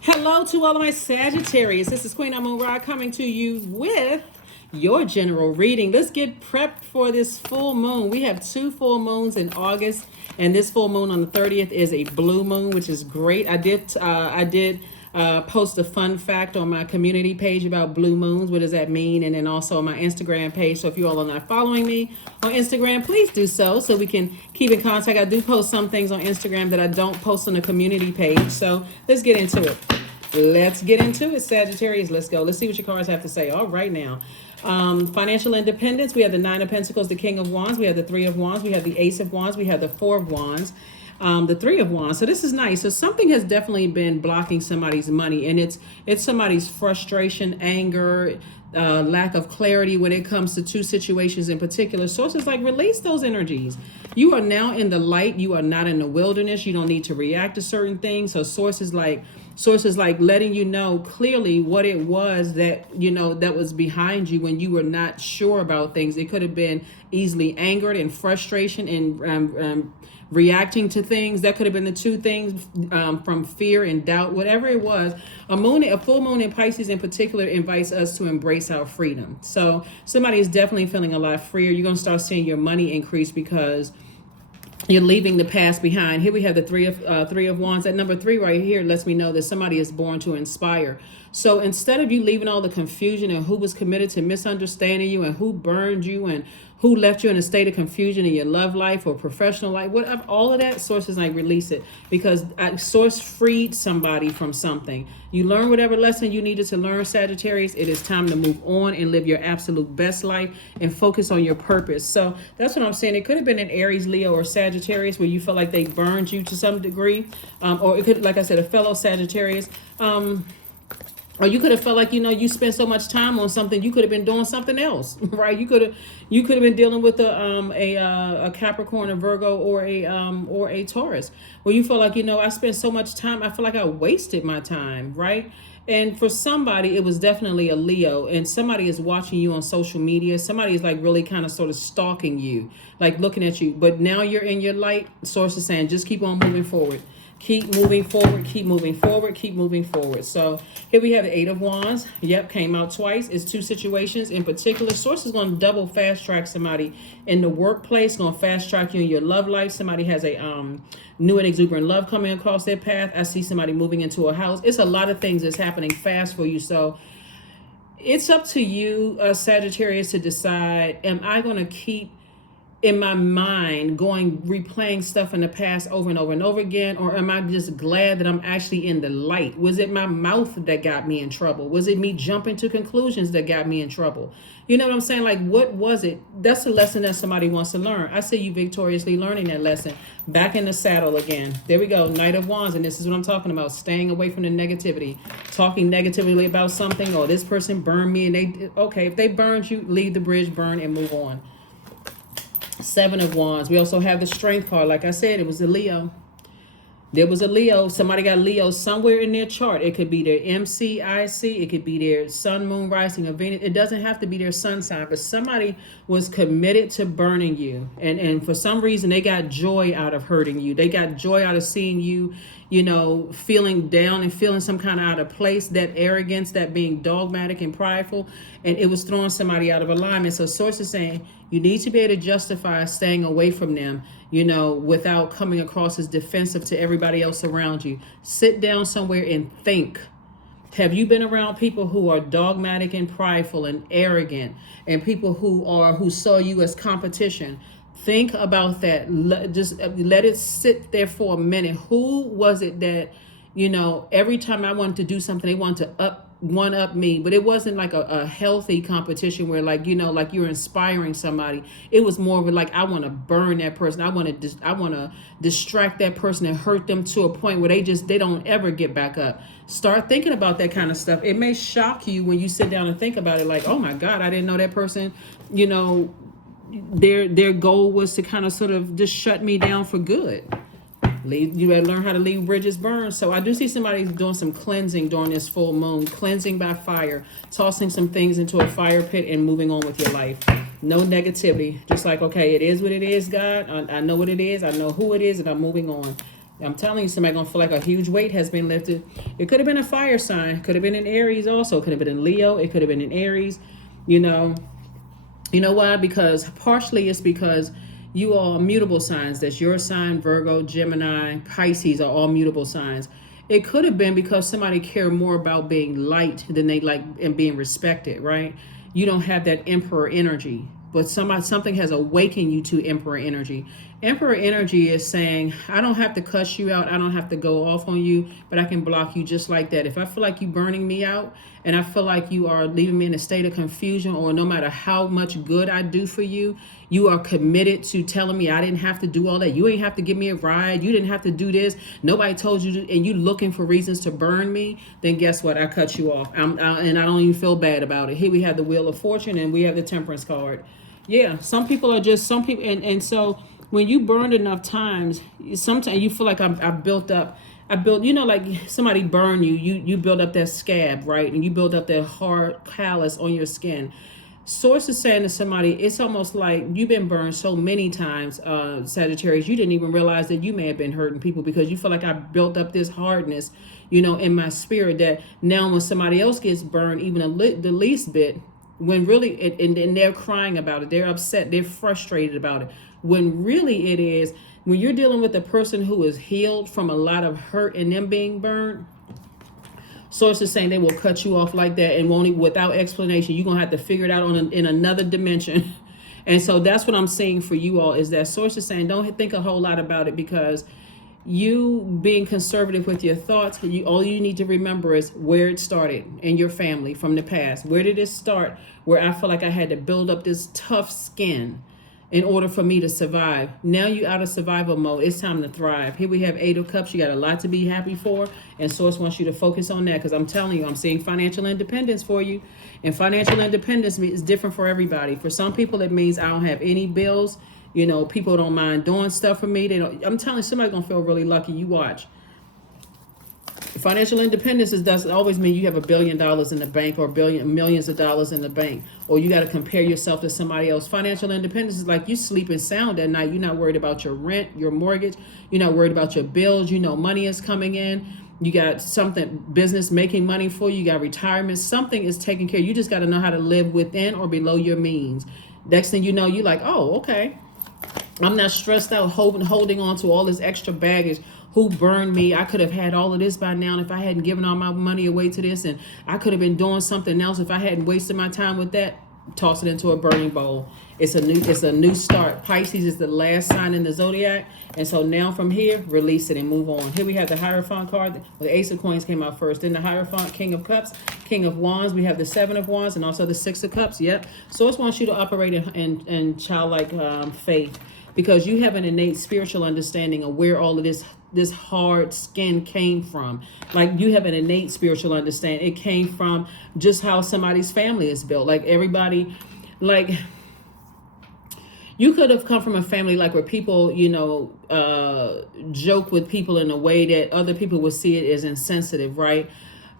Hello to all of my Sagittarius. This is Queen Amun Ra coming to you with your general reading. Let's get prepped for this full moon. We have two full moons in August, and this full moon on the 30th is a blue moon, which is great. I did post a fun fact on my community page about blue moons. What does that mean? And then also on my Instagram page. So if you all are not following me on Instagram, please do so we can keep in contact. I do post some things on Instagram that I don't post on the community page. So let's get into it. Let's get into it, Sagittarius. Let's go. Let's see what your cards have to say. All right, now. Financial independence. We have the Nine of Pentacles, the King of Wands. We have the Three of Wands. We have the Ace of Wands. We have the Four of Wands. The Three of Wands. So this is nice. So something has definitely been blocking somebody's money, and it's somebody's frustration, anger, lack of clarity when it comes to two situations in particular. Sources like release those energies. You are now in the light. You are not in the wilderness. You don't need to react to certain things. So sources like letting you know clearly what it was that that was behind you when you were not sure about things. It could have been easily angered and frustration and reacting to things. That could have been the two things, from fear and doubt, whatever it was. A full moon in Pisces in particular invites us to embrace our freedom. So somebody is definitely feeling a lot freer. You're going to start seeing your money increase because you're leaving the past behind. Here we have the Three of Wands. That number 3 right here lets me know that somebody is born to inspire. So instead of you leaving all the confusion and who was committed to misunderstanding you and who burned you and who left you in a state of confusion in your love life or professional life, whatever, all of that, sources like release it, because source freed somebody from something. You learn whatever lesson you needed to learn, Sagittarius. It is time to move on and live your absolute best life and focus on your purpose. So that's what I'm saying. It could have been an Aries, Leo, or Sagittarius where you felt like they burned you to some degree, or it could, like I said, a fellow Sagittarius. Or you could have felt like, you spent so much time on something, you could have been doing something else, right? You could have been dealing with a Capricorn, a Virgo, or a Taurus, where you feel like, I spent so much time, I feel like I wasted my time, right? And for somebody, it was definitely a Leo, and somebody is watching you on social media. Somebody is like really kind of sort of stalking you, like looking at you. But now you're in your light. Source is saying, just keep on moving forward. Keep moving forward, keep moving forward, keep moving forward. So here we have the Eight of Wands. Yep, came out twice. It's two situations in particular. Source is going to double fast track somebody in the workplace, going to fast track you in your love life. Somebody has a new and exuberant love coming across their path. I see somebody moving into a house. It's a lot of things that's happening fast for you. So it's up to you, Sagittarius, to decide, am I going to keep in my mind replaying stuff in the past over and over and over again, or am I just glad that I'm actually in the light? Was it my mouth that got me in trouble? Was it me jumping to conclusions that got me in trouble? You know what I'm saying? Like, what was it? That's a lesson that somebody wants to learn. I see you victoriously learning that lesson. Back in the saddle again. There we go. Knight of Wands. And this is what I'm talking about. Staying away from the negativity. Talking negatively about something. Oh, this person burned me. And if they burned you, leave the bridge, burn, and move on. Seven of Wands. We also have the Strength card. Like I said, it was a Leo. There was a Leo. Somebody got Leo somewhere in their chart. It could be their MCIC. It could be their sun, moon, rising, or Venus. It doesn't have to be their sun sign, but somebody was committed to burning you. And for some reason, they got joy out of hurting you. They got joy out of seeing you, feeling down and feeling some kind of out of place, that arrogance, that being dogmatic and prideful. And it was throwing somebody out of alignment. So source is saying you need to be able to justify staying away from them, without coming across as defensive to everybody else around you. Sit down somewhere and think. Have you been around people who are dogmatic and prideful and arrogant, and people who saw you as competition? Think about that. Just let it sit there for a minute. Who was it that, every time I wanted to do something, they wanted to one up me, but it wasn't like a healthy competition where like you're inspiring somebody. It was more of like, I want to burn that person. I want to distract that person and hurt them to a point where they don't ever get back up. Start thinking about that kind of stuff. It may shock you when you sit down and think about it, like, oh my God, I didn't know that person, their goal was to kind of sort of just shut me down for good. You better learn how to leave bridges burned. So I do see somebody doing some cleansing during this full moon, cleansing by fire, tossing some things into a fire pit and moving on with your life. No negativity. Just like, okay, it is what it is, God. I know what it is. I know who it is, and I'm moving on. I'm telling you, somebody gonna feel like a huge weight has been lifted. It could have been a fire sign. Could have been in Aries also. Could have been in Leo. It could have been in Aries. You know, you know why? Because partially it's because you are mutable signs. That's your sign. Virgo, Gemini, Pisces are all mutable signs. It could have been because somebody cared more about being liked than they like and being respected, right? You don't have that emperor energy, but something has awakened you to emperor energy. Emperor energy is saying, I don't have to cuss you out. I don't have to go off on you, but I can block you just like that. If I feel like you burning me out and I feel like you are leaving me in a state of confusion, or no matter how much good I do for you, you are committed to telling me I didn't have to do all that. You ain't have to give me a ride. You didn't have to do this. Nobody told you to, and you looking for reasons to burn me, then guess what? I cut you off. And I don't even feel bad about it. Here we have the Wheel of Fortune and we have the Temperance card. Yeah, some people are just, some people, and so when you burned enough times, sometimes you feel like I built up, you know, like somebody burned you, you build up that scab, right? And you build up that hard callus on your skin. Source is saying to somebody, it's almost like you've been burned so many times, Sagittarius, you didn't even realize that you may have been hurting people because you feel like I built up this hardness, you know, in my spirit, that now when somebody else gets burned, even the least bit, when really, and they're crying about it, they're upset, they're frustrated about it, when really it is, when you're dealing with a person who is healed from a lot of hurt and them being burned, Source is saying they will cut you off like that and won't even, without explanation. You're going to have to figure it out in another dimension. And so that's what I'm saying for you all, is that Source is saying don't think a whole lot about it, because you being conservative with your thoughts, all you need to remember is where it started in your family from the past. Where did it start? Where I feel like I had to build up this tough skin in order for me to survive. Now you out of survival mode. It's time to thrive. Here we have 8 of Cups. You got a lot to be happy for. And Source wants you to focus on that, because I'm telling you, I'm seeing financial independence for you. And financial independence is different for everybody. For some people, it means I don't have any bills. You know, people don't mind doing stuff for me. They don't. I'm telling you, somebody's going to feel really lucky. You watch. Financial independence doesn't always mean you have $1 billion in the bank, or millions of dollars in the bank, or you got to compare yourself to somebody else. Financial independence is like you sleeping sound at night. You're not worried about your rent, your mortgage. You're not worried about your bills. You know money is coming in. You got something, business making money for you. You got retirement. Something is taken care of. You just got to know how to live within or below your means. Next thing you know, you're like, oh, okay. I'm not stressed out holding on to all this extra baggage. Who burned me? I could have had all of this by now, and if I hadn't given all my money away to this, and I could have been doing something else if I hadn't wasted my time with that. Toss it into a burning bowl. It's a new start. Pisces is the last sign in the Zodiac, and so now from here, release it and move on. Here we have the Hierophant card. The Ace of Coins came out first. Then the Hierophant, King of Cups, King of Wands. We have the 7 of Wands and also the 6 of Cups. Yep. So it wants you to operate in childlike faith, because you have an innate spiritual understanding of where all of this hard skin came from. Like you have an innate spiritual understanding. It came from just how somebody's family is built. Like everybody, like you could have come from a family like where people, you know, joke with people in a way that other people would see it as insensitive, right?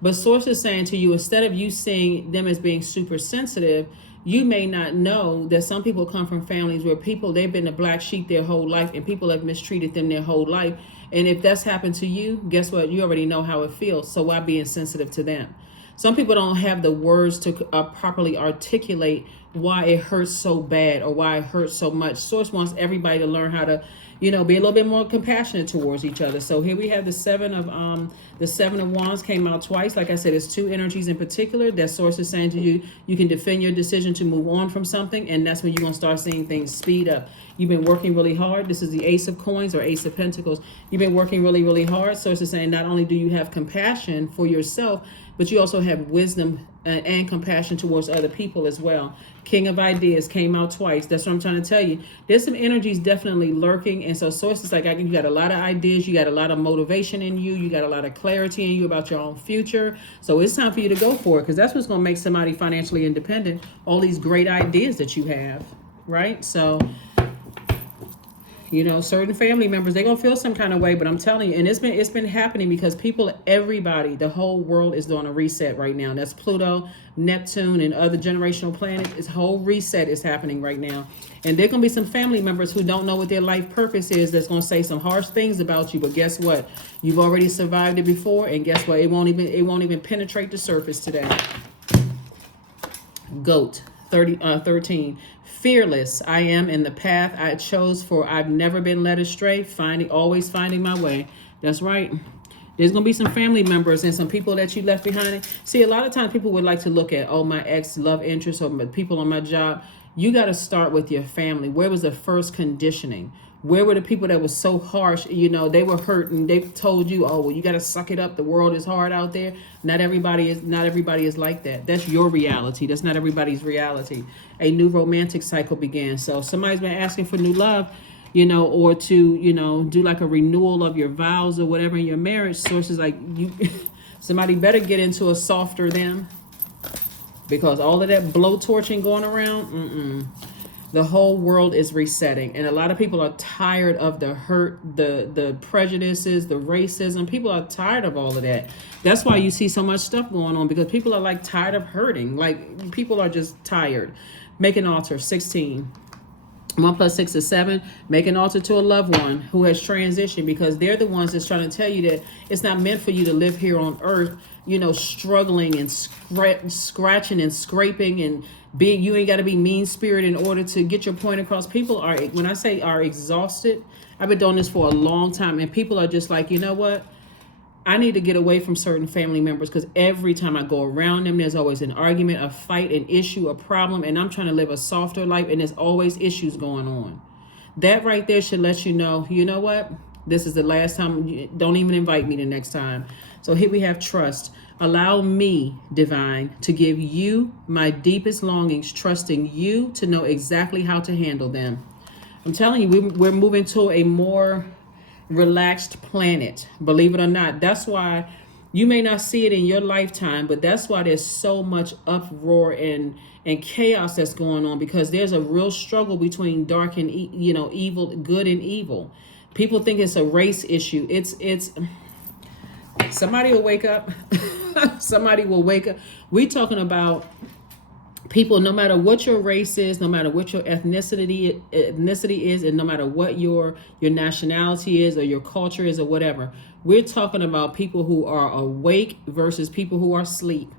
But Source is saying to you, instead of you seeing them as being super sensitive, you may not know that some people come from families where they've been the black sheep their whole life, and people have mistreated them their whole life. And if that's happened to you, guess what? You already know how it feels. So why be insensitive to them? Some people don't have the words to properly articulate why it hurts so bad or why it hurts so much. Source wants everybody to learn how to, you know, be a little bit more compassionate towards each other. So here we have the 7 of Wands came out twice. Like I said, it's 2 energies in particular that Source is saying to you, you can defend your decision to move on from something, and that's when you're going to start seeing things speed up. You've been working really hard. This is the Ace of Coins or Ace of Pentacles. You've been working really, really hard. Source is saying not only do you have compassion for yourself, but you also have wisdom and compassion towards other people as well. King of Ideas came out twice. That's what I'm trying to tell you. There's some energies definitely lurking. And so Source is like, you got a lot of ideas. You got a lot of motivation in you. You got a lot of clarity in you about your own future. So it's time for you to go for it, because that's what's going to make somebody financially independent. All these great ideas that you have, right? So You know, certain family members, they're gonna feel some kind of way, but I'm telling you, and it's been happening because people, everybody, the whole world is doing a reset right now. That's Pluto, Neptune, and other generational planets. This whole reset is happening right now. And there gonna be some family members who don't know what their life purpose is, that's gonna say some harsh things about you, but guess what? You've already survived it before, and guess what? It won't even penetrate the surface today. Goat 13. Fearless, I am in the path I chose, for I've never been led astray, always finding my way. That's right. There's going to be some family members and some people that you left behind. See, a lot of times people would like to look at, oh, my ex love interest or my people on my job. You got to start with your family. Where was the first conditioning? Where were the people that was so harsh? You know, they were hurt and they told you, oh, well, you got to suck it up. The world is hard out there. Not everybody is like that. That's your reality. That's not everybody's reality. A new romantic cycle began. So somebody's been asking for new love, you know, or to, you know, do like a renewal of your vows or whatever in your marriage. Sources like you, somebody better get into a softer them, because all of that blowtorching going around, the whole world is resetting, and a lot of people are tired of the hurt, the prejudices, the racism. People are tired of all of that. That's why you see so much stuff going on, because people are like tired of hurting. Like, people are just tired. Make an altar. 16. 1 + 6 is 7. Make an altar to a loved one who has transitioned, because they're the ones that's trying to tell you that it's not meant for you to live here on earth, you know, struggling and scratching and scraping and being, you ain't got to be mean spirited in order to get your point across. People are, when I say are exhausted, I've been doing this for a long time, and people are just like, you know what? I need to get away from certain family members, because every time I go around them, there's always an argument, a fight, an issue, a problem, and I'm trying to live a softer life, and there's always issues going on. That right there should let you know what? This is the last time. Don't even invite me the next time. So here we have trust. Allow me, divine, to give you my deepest longings, trusting you to know exactly how to handle them. I'm telling you, we're moving to a more relaxed planet, believe it or not. That's why you may not see it in your lifetime, but that's why there's so much uproar and chaos that's going on, because there's a real struggle between dark and evil, good and evil. People think it's a race issue. It's somebody will wake up. Somebody will wake up. We talking about people, no matter what your race is, no matter what your ethnicity is, and no matter what your nationality is or your culture is or whatever. We're talking about people who are awake versus people who are asleep.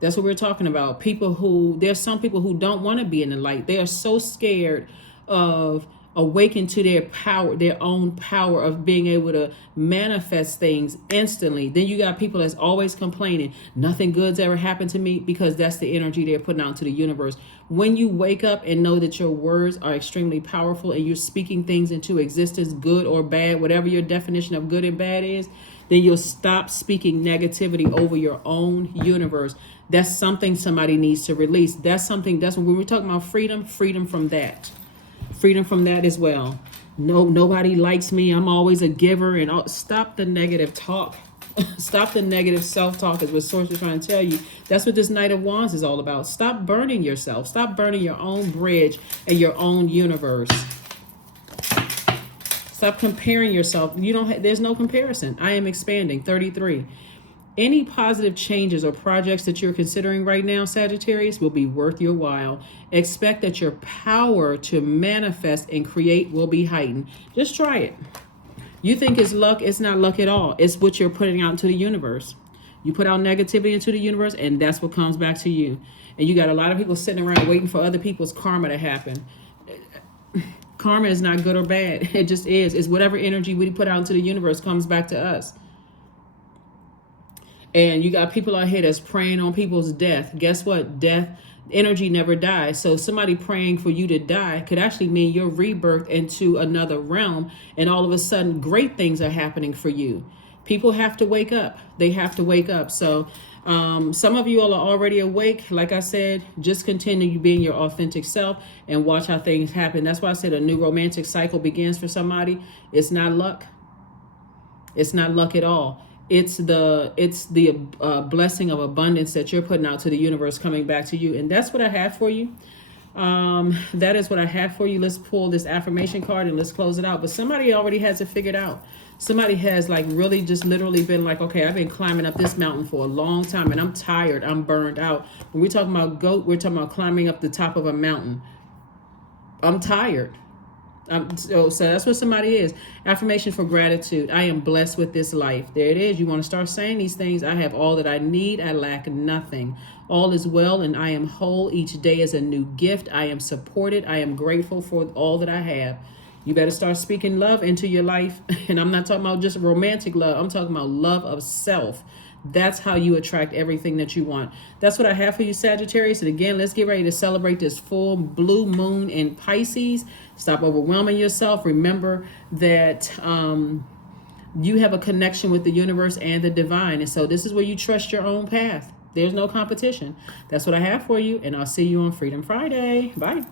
That's what we're talking about. There's some people who don't want to be in the light. They are so scared of awaken to their power, their own power of being able to manifest things instantly. Then you got people that's always complaining, nothing good's ever happened to me, because that's the energy they're putting out to the universe. When you wake up and know that your words are extremely powerful and you're speaking things into existence, good or bad, whatever your definition of good and bad is, then you'll stop speaking negativity over your own universe. That's something somebody needs to release. That's when we're talking about freedom from that. Freedom from that as well. No, nobody likes me. I'm always a giver. And stop the negative talk. Stop the negative self-talk is what Source is trying to tell you. That's what this Knight of Wands is all about. Stop burning yourself. Stop burning your own bridge and your own universe. Stop comparing yourself. There's no comparison. I am expanding. 33. Any positive changes or projects that you're considering right now, Sagittarius, will be worth your while. Expect that your power to manifest and create will be heightened. Just try it. You think it's luck. It's not luck at all. It's what you're putting out into the universe. You put out negativity into the universe, and that's what comes back to you. And you got a lot of people sitting around waiting for other people's karma to happen. Karma is not good or bad. It just is. It's whatever energy we put out into the universe comes back to us. And you got people out here that's praying on people's death. Guess what? Death energy never dies. So somebody praying for you to die could actually mean your rebirth into another realm, and all of a sudden great things are happening for you. People have to wake up. They have to wake up. So some of you all are already awake. Like I said, just continue being your authentic self and watch how things happen. That's why I said a new romantic cycle begins for somebody. It's not luck. It's not luck at all. It's the blessing of abundance that you're putting out to the universe coming back to you. And that's what I have for you. That is what I have for you. Let's pull this affirmation card and let's close it out. But somebody already has it figured out. Somebody has like really just literally been like, okay, I've been climbing up this mountain for a long time and I'm tired. I'm burned out. When we're talking about goat, we're talking about climbing up the top of a mountain. I'm tired. So that's what somebody is. Affirmation for gratitude. I am blessed with this life. There it is. You want to start saying these things. I have all that I need. I lack nothing. All is well and I am whole. Each day is a new gift. I am supported. I am grateful for all that I have. You better start speaking love into your life. And I'm not talking about just romantic love. I'm talking about love of self. That's how you attract everything that you want. That's what I have for you, Sagittarius. And again, let's get ready to celebrate this full blue moon in Pisces. Stop overwhelming yourself. Remember that you have a connection with the universe and the divine. And so this is where you trust your own path. There's no competition. That's what I have for you. And I'll see you on Freedom Friday. Bye.